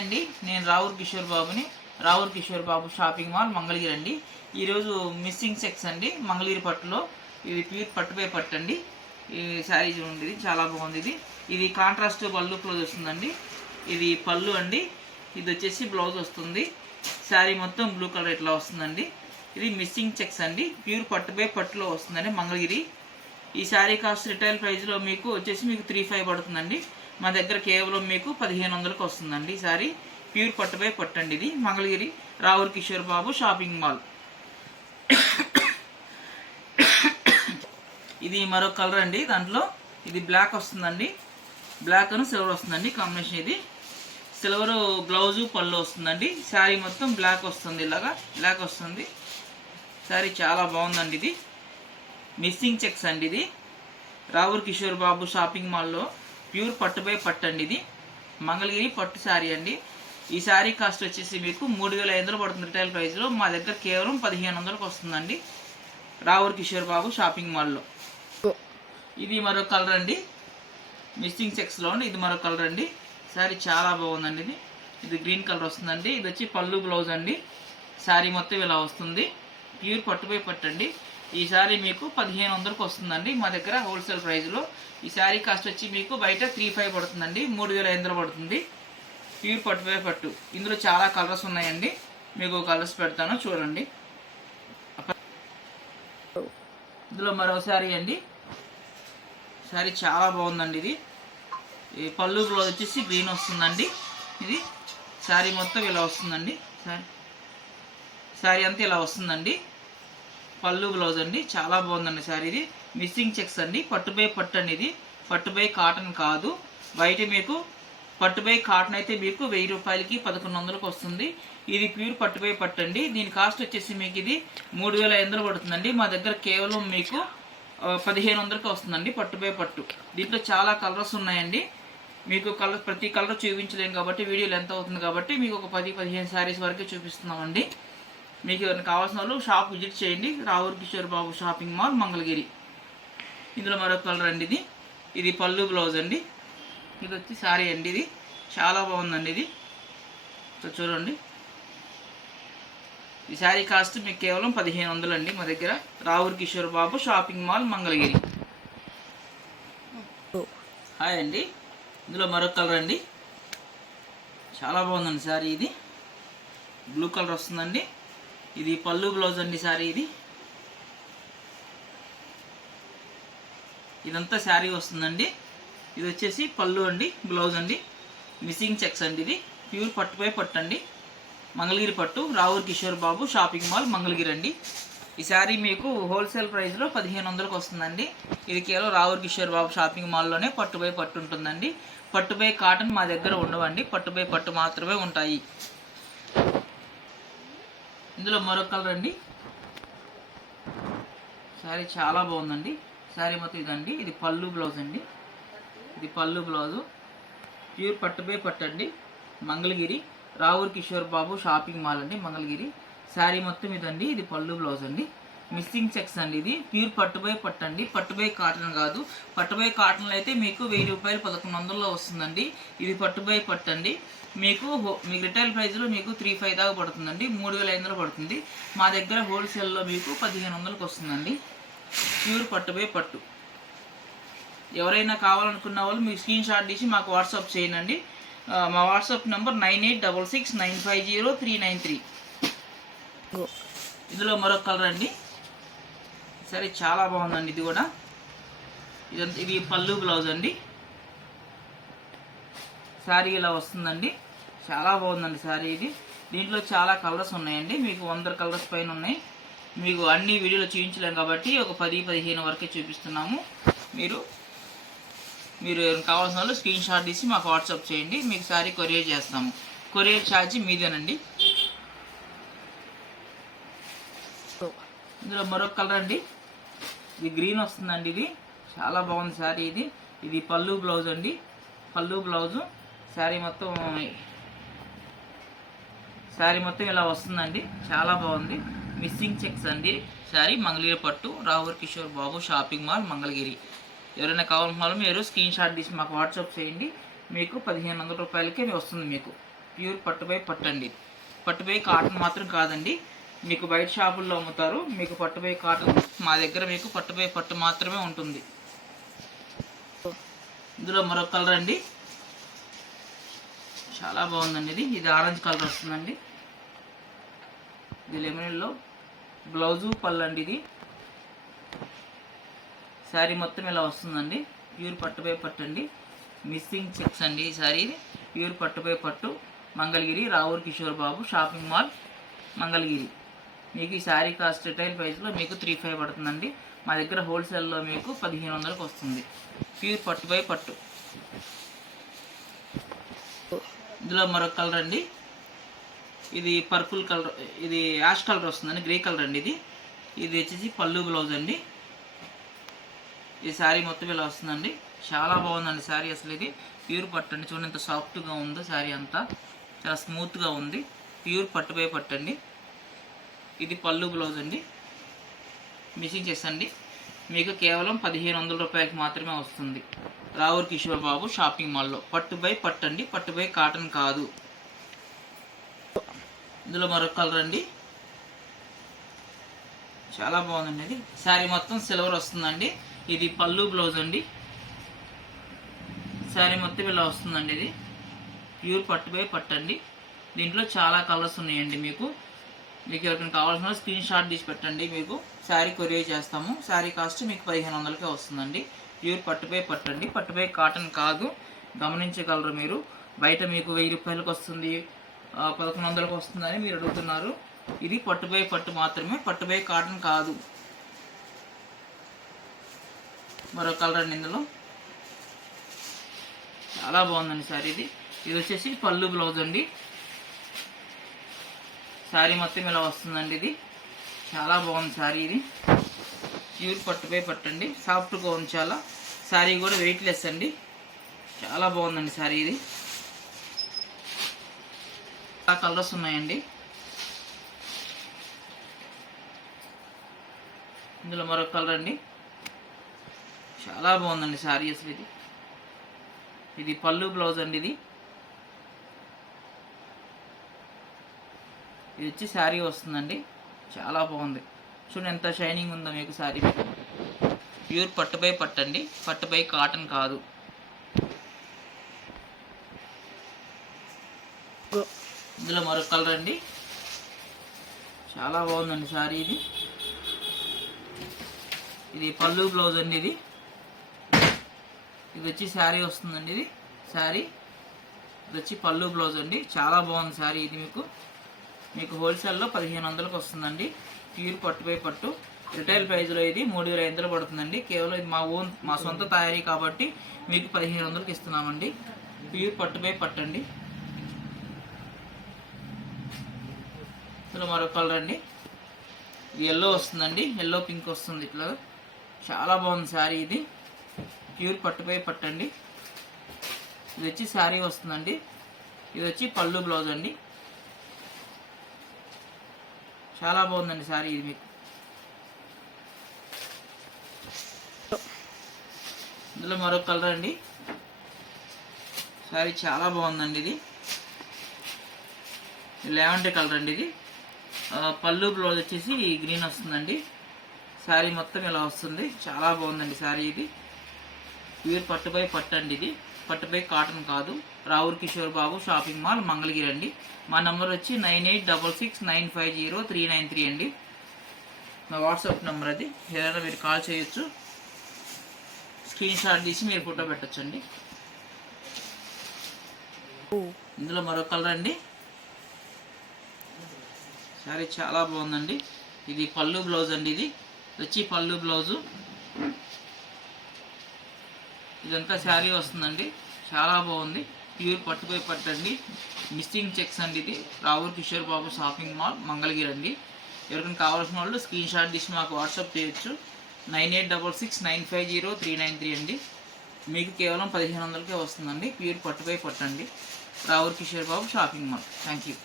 అండి, నేను రావూర్ కిషోర్ బాబుని. రావూర్ కిషోర్ బాబు షాపింగ్ మాల్ మంగళగిరి అండి. ఈరోజు మిస్సింగ్ సెక్స్ అండి మంగళగిరి పట్టులో. ఇది ప్యూర్ పట్టుపై పట్టు అండి. ఈ శారీ చూడండి, ఇది చాలా బాగుంది. ఇది కాంట్రాస్ట్ పళ్ళు బ్లౌజ్ వస్తుందండి. ఇది పళ్ళు అండి. ఇది వచ్చేసి బ్లౌజ్ వస్తుంది. శారీ మొత్తం బ్లూ కలర్ ఇట్లా వస్తుందండి. ఇది మిస్సింగ్ చెక్స్ అండి, ప్యూర్ పట్టుపై పట్టులో వస్తుందండి మంగళగిరి. ఈ శారీ కాస్ట్ రిటైల్ ప్రైస్లో మీకు వచ్చేసి 3,500 పడుతుందండి. మా దగ్గర కేవలం మీకు 1,500కి వస్తుందండి. ఈ శారీ ప్యూర్ పట్టుపై పట్టండి. ఇది మంగళగిరి రావూర్ కిషోర్ బాబు షాపింగ్ మాల్. ఇది మరో కలర్ అండి. దాంట్లో ఇది బ్లాక్ వస్తుందండి. బ్లాక్ అని సిల్వర్ వస్తుందండి కాంబినేషన్. ఇది సిల్వర్ బ్లౌజు పళ్ళు వస్తుందండి. శారీ మొత్తం బ్లాక్ వస్తుంది, ఇలాగా బ్లాక్ వస్తుంది. శారీ చాలా బాగుందండి. ఇది మిస్సింగ్ చెక్స్ అండి. ఇది రావూర్ కిషోర్ బాబు షాపింగ్ మాల్లో ప్యూర్ పట్టుపై పట్టు అండి. ఇది మంగళగిరి పట్టు శారీ అండి. ఈ శారీ కాస్ట్ వచ్చేసి మీకు 3,500 పడుతుంది రిటైల్ ప్రైస్లో. మా దగ్గర కేవలం 1,500కి వస్తుందండి రావూర్ కిషోర్ బాబు షాపింగ్ మాల్లో. ఇది మరో కలర్ అండి, మిస్సింగ్ చెక్స్లో అండి. ఇది మరో కలర్ అండి. శారీ చాలా బాగుందండి. ఇది గ్రీన్ కలర్ వస్తుందండి. ఇది వచ్చి పళ్ళు బ్లౌజ్ అండి. శారీ మొత్తం ఇలా వస్తుంది, ప్యూర్ పట్టుపై పట్టండి. ఈ శారీ మీకు 1,500కి వస్తుందండి మా దగ్గర హోల్సేల్ ప్రైస్లో. ఈ శారీ కాస్ట్ వచ్చి మీకు బయట 3,500 పడుతుందండి, 3,500 పడుతుంది ప్యూర్ పట్టుపై పట్టు. ఇందులో చాలా కలర్స్ ఉన్నాయండి, మీకు కలర్స్ పెడతాను చూడండి. ఇందులో మరో శారీ అండి. శారీ చాలా బాగుందండి. ఇది ఈ పళ్ళు బ్లౌజ్ వచ్చేసి గ్రీన్ వస్తుందండి. ఇది శారీ మొత్తం ఇలా వస్తుందండి. శారీ అంతా ఇలా వస్తుందండి. పళ్ళు బ్లౌజ్ అండి, చాలా బాగుందండి శారీ. ఇది మిస్సింగ్ చెక్స్ అండి, పట్టుపై పట్టు అండి. ఇది పట్టుపై కాటన్ కాదు. బయట మీకు పట్టుపై కాటన్ అయితే మీకు 1,000 రూపాయలకి 1,100కి వస్తుంది. ఇది ప్యూర్ పట్టుపై పట్టు అండి. దీని కాస్ట్ వచ్చేసి మీకు ఇది 3,500 పడుతుందండి. మా దగ్గర కేవలం మీకు 1,500కి వస్తుందండి పట్టుపై పట్టు. దీంట్లో చాలా కలర్స్ ఉన్నాయండి. మీకు కలర్ ప్రతి కలర్ చూపించలేము కాబట్టి వీడియోలు ఎంత అవుతుంది కాబట్టి మీకు ఒక 10-15 శారీస్ వరకే చూపిస్తున్నామండి. మీకు ఎవరైనా కావాల్సిన వాళ్ళు షాప్ విజిట్ చేయండి. రావూర్ కిషోర్ బాబు షాపింగ్ మాల్ మంగళగిరి. ఇందులో మరొక కలర్ అండి. ఇది పళ్ళు బ్లౌజ్ అండి. ఇది వచ్చి శారీ అండి. ఇది చాలా బాగుందండి. ఇది చూడండి. ఈ శారీ కాస్ట్ మీకు కేవలం 1,500 అండి మా దగ్గర రావూర్ Kishore Babu shopping mall Mangalagiri. Hi అండి. ఇందులో మరొక కలర్ అండి. చాలా బాగుందండి శారీ. ఇది బ్లూ కలర్ వస్తుందండి. ఇది పళ్ళు బ్లౌజ్ అండి శారీ. ఇదంతా శారీ వస్తుందండి. ఇది వచ్చేసి పళ్ళు అండి, బ్లౌజ్ అండి. మిస్సింగ్ చెక్స్ అండి. ఇది ప్యూర్ పట్టుపై పట్టు అండి, మంగళగిరి పట్టు. రావూర్ కిషోర్ బాబు షాపింగ్ మాల్ మంగళగిరి అండి. ఈ శారీ మీకు హోల్సేల్ ప్రైస్లో 1,500కి వస్తుందండి. ఇది కేవలం రావూర్ కిషోర్ బాబు షాపింగ్ మాల్లోనే పట్టుపై పట్టు ఉంటుందండి. పట్టుపై కాటన్ మా దగ్గర ఉండవండి, పట్టుపై పట్టు మాత్రమే ఉంటాయి. ఇందులో మరొక కలర్ అండి. శారీ చాలా బాగుందండి. శారీ మొత్తం ఇదండి. ఇది పళ్ళు బ్లౌజ్ అండి. ఇది పళ్ళు బ్లౌజు, ప్యూర్ పట్టుపై పట్టు అండి, మంగళగిరి రావూర్ కిషోర్ బాబు షాపింగ్ మాల్ అండి మంగళగిరి. శారీ మొత్తం ఇదండి. ఇది పళ్ళు బ్లౌజ్ అండి. మిస్సింగ్ చెక్స్ అండి. ఇది ప్యూర్ పట్టుపై పట్టు అండి, పట్టుపై కాటన్ కాదు. పట్టుపై కాటన్లో అయితే మీకు 1,000 రూపాయలు 1,100లో వస్తుందండి. ఇది పట్టుపై పట్టు అండి. మీకు రిటైల్ ప్రైస్లో మీకు 3,500 దాకా పడుతుందండి, 3,500 పడుతుంది. మా దగ్గర హోల్సేల్లో మీకు 1,500కి వస్తుందండి ప్యూర్ పట్టుపై పట్టు. ఎవరైనా కావాలనుకున్న వాళ్ళు మీరు స్క్రీన్ షాట్ తీసి మాకు వాట్సాప్ చేయండి. మా వాట్సాప్ నెంబర్ 9866950393. ఇందులో మరొక కలర్ అండి. సరే చాలా బాగుందండి. ఇది కూడా ఇది పళ్ళు బ్లౌజ్ అండి. శారీ ఇలా వస్తుందండి. చాలా బాగుందండి శారీ. ఇది దీంట్లో చాలా కలర్స్ ఉన్నాయండి. మీకు 100 కలర్స్ పైన ఉన్నాయి. మీకు అన్ని వీడియోలో చూపించలేము కాబట్టి ఒక 10-15 వరకే చూపిస్తున్నాము. మీరు కావాల్సిన వాళ్ళు స్క్రీన్ షాట్ తీసి మాకు వాట్సాప్ చేయండి. మీకు శారీ కొరియర్ చేస్తాము. కొరియర్ ఛార్జ్ మీదేనండి. ఇందులో మరొక కలర్ అండి. ఇది గ్రీన్ వస్తుందండి. ఇది చాలా బాగుంది శారీ. ఇది పళ్ళు బ్లౌజ్ అండి. పళ్ళు బ్లౌజు శారీ మొత్తం ఇలా వస్తుందండి. చాలా బాగుంది. మిస్సింగ్ చెక్స్ అండి. శారీ మంగళగిరి పట్టు, రావూర్ కిషోర్ బాబు షాపింగ్ మాల్ మంగళగిరి. ఎవరైనా కావాలన్నా మీరు స్క్రీన్ షాట్ తీసి మాకు వాట్సాప్ చేయండి. మీకు 1,500 రూపాయలకే వస్తుంది మీకు ప్యూర్ పట్టుపై పట్టండి. పట్టుపై కాటన్ మాత్రం కాదండి, మీకు బయట షాపుల్లో అమ్ముతారు. మీకు పట్టుపై కాటన్, మా దగ్గర మీకు పట్టుపై పట్టు మాత్రమే ఉంటుంది. ఇందులో మరొక కలర్ అండి, చాలా బాగుందండి. ఇది ఆరెంజ్ కలర్ వస్తుందండి. ఇది లెమన్లో బ్లౌజు పళ్ళు అండి. ఇది శారీ మొత్తం ఇలా వస్తుందండి. ప్యూర్ పట్టుపై పట్టు అండి, మిస్సింగ్ చెక్స్ అండి. ఈ శారీ ప్యూర్ పట్టుపై పట్టు, మంగళగిరి, రావూర్ కిషోర్ బాబు షాపింగ్ మాల్, మంగళగిరి. మీకు ఈ శారీ కాస్ట్ రిటైల్ ప్రైస్లో మీకు 3,500 పడుతుందండి. మా దగ్గర హోల్సేల్లో మీకు 1,500కి వస్తుంది. ప్యూర్ పట్టుపై పట్టు. ఇందులో మరొక కలర్ అండి, ఇది పర్పుల్ కలర్, ఇది యాష్ కలర్ వస్తుందండి, గ్రే కలర్ అండి. ఇది వచ్చేసి పళ్ళు బ్లౌజ్ అండి. ఈ శారీ మొత్తం ఇలా వస్తుందండి. చాలా బాగుందండి శారీ. అసలు ఇది ప్యూర్ పట్టు అండి. చూడండి ఎంత సాఫ్ట్గా ఉందో శారీ అంతా, చాలా స్మూత్గా ఉంది. ప్యూర్ పట్టుపై పట్టు అండి. ఇది పళ్ళు బ్లౌజ్ అండి, మిషింగ్ చేసండి. మీకు కేవలం 1,500 రూపాయలకి మాత్రమే వస్తుంది. రావూర్ కిషోర్ బాబు షాపింగ్ మాల్లో. పట్టుపై పట్టు అండి, పట్టుపై కాటన్ కాదు. ఇందులో మరొక కలర్ అండి, చాలా బాగుందండి. ఇది శారీ మొత్తం సిల్వర్ వస్తుందండి. ఇది పళ్ళు బ్లౌజ్ అండి. శారీ మొత్తం ఇలా వస్తుందండి. ఇది ప్యూర్ పట్టుపై పట్టు అండి. దీంట్లో చాలా కలర్స్ ఉన్నాయండి. మీకు ఎవరికైనా కావాల్సిన స్క్రీన్ షాట్ తీసి పెట్టండి. మీకు శారీ కొరియర్ చేస్తాము. శారీ కాస్ట్ మీకు 1,500కే వస్తుందండి. ప్యూర్ పట్టుపై పట్టు అండి, పట్టుపై కాటన్ కాదు. గమనించగలరు మీరు. బయట మీకు 1,000 రూపాయలకు వస్తుంది, 1,100లకు వస్తుందని మీరు అడుగుతున్నారు. ఇది పట్టుపై పట్టు మాత్రమే, పట్టుపై కాటన్ కాదు. మరో కలర్ అండి, ఇందులో చాలా బాగుందండి శారీ. ఇది వచ్చేసి పళ్ళు బ్లౌజ్ అండి. శారీ మొత్తం ఇలా వస్తుందండి. ఇది చాలా బాగుంది శారీ. ఇది ప్యూర్ పట్టుపై పట్టండి, సాఫ్ట్గా ఉంది చాలా. శారీ కూడా వెయిట్లెస్ అండి. చాలా బాగుందండి శారీ. ఇది చాలా కలర్స్ ఉన్నాయండి. ఇందులో మరొక కలర్ అండి, చాలా బాగుందండి శారీ. అసలు ఇది పళ్ళు బ్లౌజ్ అండి. ఇది వచ్చి శారీ వస్తుందండి. చాలా బాగుంది. చూడండి ఎంత షైనింగ్ ఉందో మీకు శారీ. ప్యూర్ పట్టుపై పట్టండి, పట్టుపై కాటన్ కాదు. ఇందులో మరొక కలర్ అండి, చాలా బాగుందండి శారీ. ఇది పళ్ళు బ్లౌజ్ అండి. ఇది వచ్చి శారీ వస్తుందండి. ఇది వచ్చి పళ్ళు బ్లౌజ్ అండి. చాలా బాగుంది శారీ. ఇది మీకు హోల్సేల్లో 1,500కి వస్తుందండి. ప్యూర్ పట్టుపై పట్టు. రిటైల్ ప్రైస్లో ఇది 3,500 పడుతుందండి. కేవలం ఇది మా సొంత తయారీ కాబట్టి మీకు 1,500కి ఇస్తున్నామండి. ప్యూర్ పట్టుపై పట్టండి. ఇందులో మరొక కలర్ అండి, ఇది ఎల్లో వస్తుందండి. ఎల్లో పింక్ వస్తుంది. ఇట్లా చాలా బాగుంది శారీ. ఇది ప్యూర్ పట్టుపై పట్టండి. ఇది వచ్చి శారీ వస్తుందండి. ఇది వచ్చి పళ్ళు బ్లౌజ్ అండి. చాలా బాగుందండి శారీ. ఇది మీకు ఇందులో మరొక కలర్ అండి. శారీ చాలా బాగుందండి. ఇది లెవెండర్ కలర్ అండి. ఇది పళ్ళు బ్లౌజ్ వచ్చేసి గ్రీన్ వస్తుందండి. శారీ మొత్తం ఇలా వస్తుంది. చాలా బాగుందండి శారీ. ఇది ప్యూర్ పట్టుపై పట్టు అండి. ఇది పట్టుపై కాటన్ కాదు. రావూర్ కిషోర్ బాబు షాపింగ్ మాల్, మంగళగిరి అండి. మా నెంబర్ వచ్చి 9866950393 అండి. నా వాట్సాప్ నెంబర్ అది. ఏదైనా మీరు కాల్ చేయొచ్చు, స్క్రీన్ షాట్ తీసి మీరు ఫోటో పెట్టచ్చండి. ఇందులో మరొక కలర్ అండి. శారీ చాలా బాగుందండి. ఇది పళ్ళు బ్లౌజ్ అండి. ఇది వచ్చి పళ్ళు బ్లౌజు. ఇదంతా శారీ వస్తుందండి. చాలా బాగుంది. ప్యూర్ పట్టుపై పట్టండి, మిస్సింగ్ చెక్స్ అండి. ఇది రావూర్ కిషోర్ బాబు షాపింగ్ మాల్, మంగళగిరి అండి. ఎవరికైనా కావాల్సిన వాళ్ళు స్క్రీన్ షాట్ తీసి మాకు వాట్సాప్ చేయొచ్చు. 9866950393 అండి. మీకు కేవలం 1,500కే వస్తుందండి. ప్యూర్ పట్టుపై పట్టండి, రావూర్ Kishore Babu shopping mall. Thank you.